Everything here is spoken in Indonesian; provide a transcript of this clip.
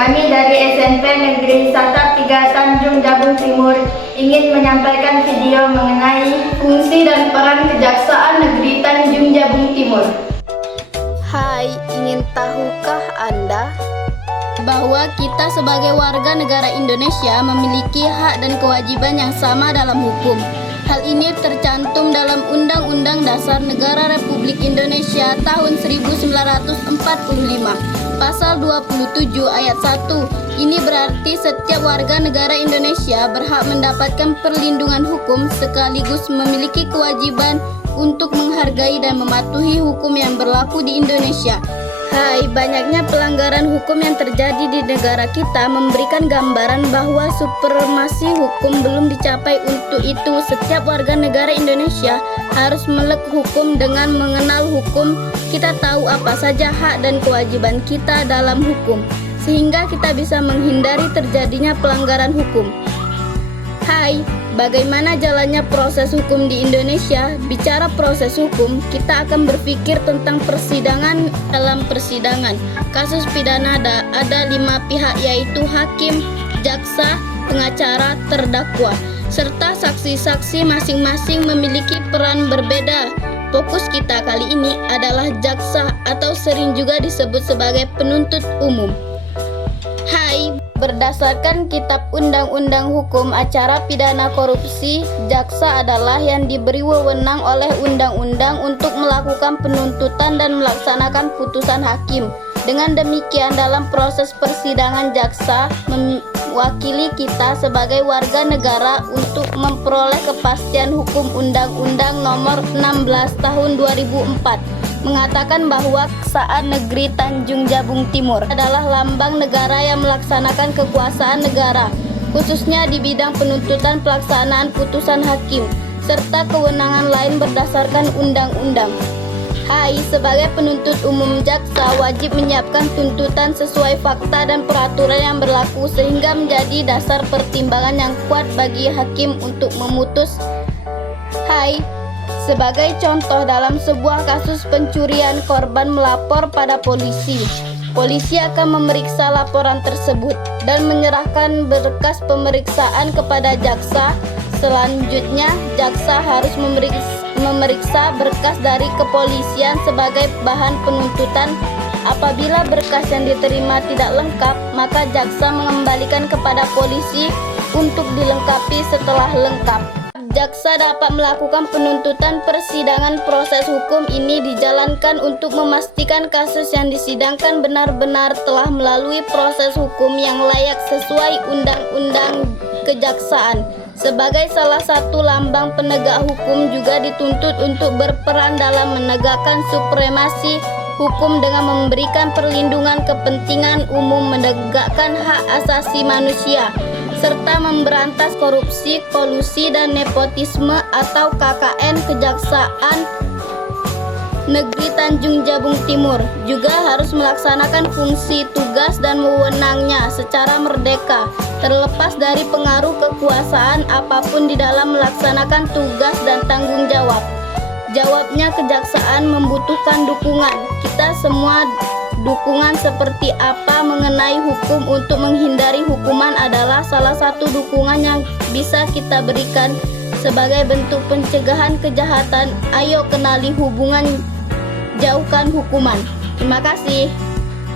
Kami dari SMP Negeri 1 3 Tanjung Jabung Timur ingin menyampaikan video mengenai fungsi dan peran Kejaksaan Negeri Tanjung Jabung Timur. Hai, ingin tahukah Anda bahwa kita sebagai warga negara Indonesia memiliki hak dan kewajiban yang sama dalam hukum? Hal ini tercantum dalam Undang-Undang Dasar Negara Republik Indonesia tahun 1945, Pasal 27 ayat 1. Ini berarti setiap warga negara Indonesia berhak mendapatkan perlindungan hukum sekaligus memiliki kewajiban untuk menghargai dan mematuhi hukum yang berlaku di Indonesia. Hai, banyaknya pelanggaran hukum yang terjadi di negara kita memberikan gambaran bahwa supremasi hukum belum dicapai. Untuk itu, setiap warga negara Indonesia harus melek hukum. Dengan mengenal hukum, kita tahu apa saja hak dan kewajiban kita dalam hukum, sehingga kita bisa menghindari terjadinya pelanggaran hukum. Hai, bagaimana jalannya proses hukum di Indonesia? Bicara proses hukum, kita akan berpikir tentang persidangan. Dalam persidangan, kasus pidana ada 5 pihak, yaitu hakim, jaksa, pengacara, terdakwa, serta saksi-saksi masing-masing memiliki peran berbeda. Fokus kita kali ini adalah jaksa atau sering juga disebut sebagai penuntut umum. Hai, berdasarkan Kitab Undang-Undang Hukum Acara Pidana Korupsi, jaksa adalah yang diberi wewenang oleh undang-undang untuk melakukan penuntutan dan melaksanakan putusan hakim. Dengan demikian, dalam proses persidangan, jaksa mewakili kita sebagai warga negara untuk memperoleh kepastian hukum. Undang-Undang Nomor 16 Tahun 2004 mengatakan bahwa Kejaksaan Negeri Tanjung Jabung Timur adalah lambang negara yang melaksanakan kekuasaan negara, khususnya di bidang penuntutan, pelaksanaan putusan hakim, serta kewenangan lain berdasarkan undang-undang. Hai, sebagai penuntut umum, jaksa wajib menyiapkan tuntutan sesuai fakta dan peraturan yang berlaku sehingga menjadi dasar pertimbangan yang kuat bagi hakim untuk memutus. Hai, sebagai contoh, dalam sebuah kasus pencurian, korban melapor pada polisi. Polisi akan memeriksa laporan tersebut dan menyerahkan berkas pemeriksaan kepada jaksa. Selanjutnya, jaksa harus memeriksa berkas dari kepolisian sebagai bahan penuntutan. Apabila berkas yang diterima tidak lengkap, maka jaksa mengembalikan kepada polisi untuk dilengkapi. Setelah lengkap, jaksa dapat melakukan penuntutan. Persidangan proses hukum ini dijalankan untuk memastikan kasus yang disidangkan benar-benar telah melalui proses hukum yang layak sesuai undang-undang kejaksaan. Sebagai salah satu lambang penegak hukum, juga dituntut untuk berperan dalam menegakkan supremasi hukum dengan memberikan perlindungan kepentingan umum, menegakkan hak asasi manusia, serta memberantas korupsi, kolusi, dan nepotisme atau KKN. Kejaksaan Negeri Tanjung Jabung Timur juga harus melaksanakan fungsi, tugas, dan wewenangnya secara merdeka, terlepas dari pengaruh kekuasaan apapun di dalam melaksanakan tugas dan tanggung jawab. Jawabnya, kejaksaan membutuhkan dukungan kita semua. Dukungan seperti apa mengenai hukum untuk menghindari hukuman adalah salah satu dukungan yang bisa kita berikan sebagai bentuk pencegahan kejahatan. Ayo kenali hubungan, jauhkan hukuman. Terima kasih.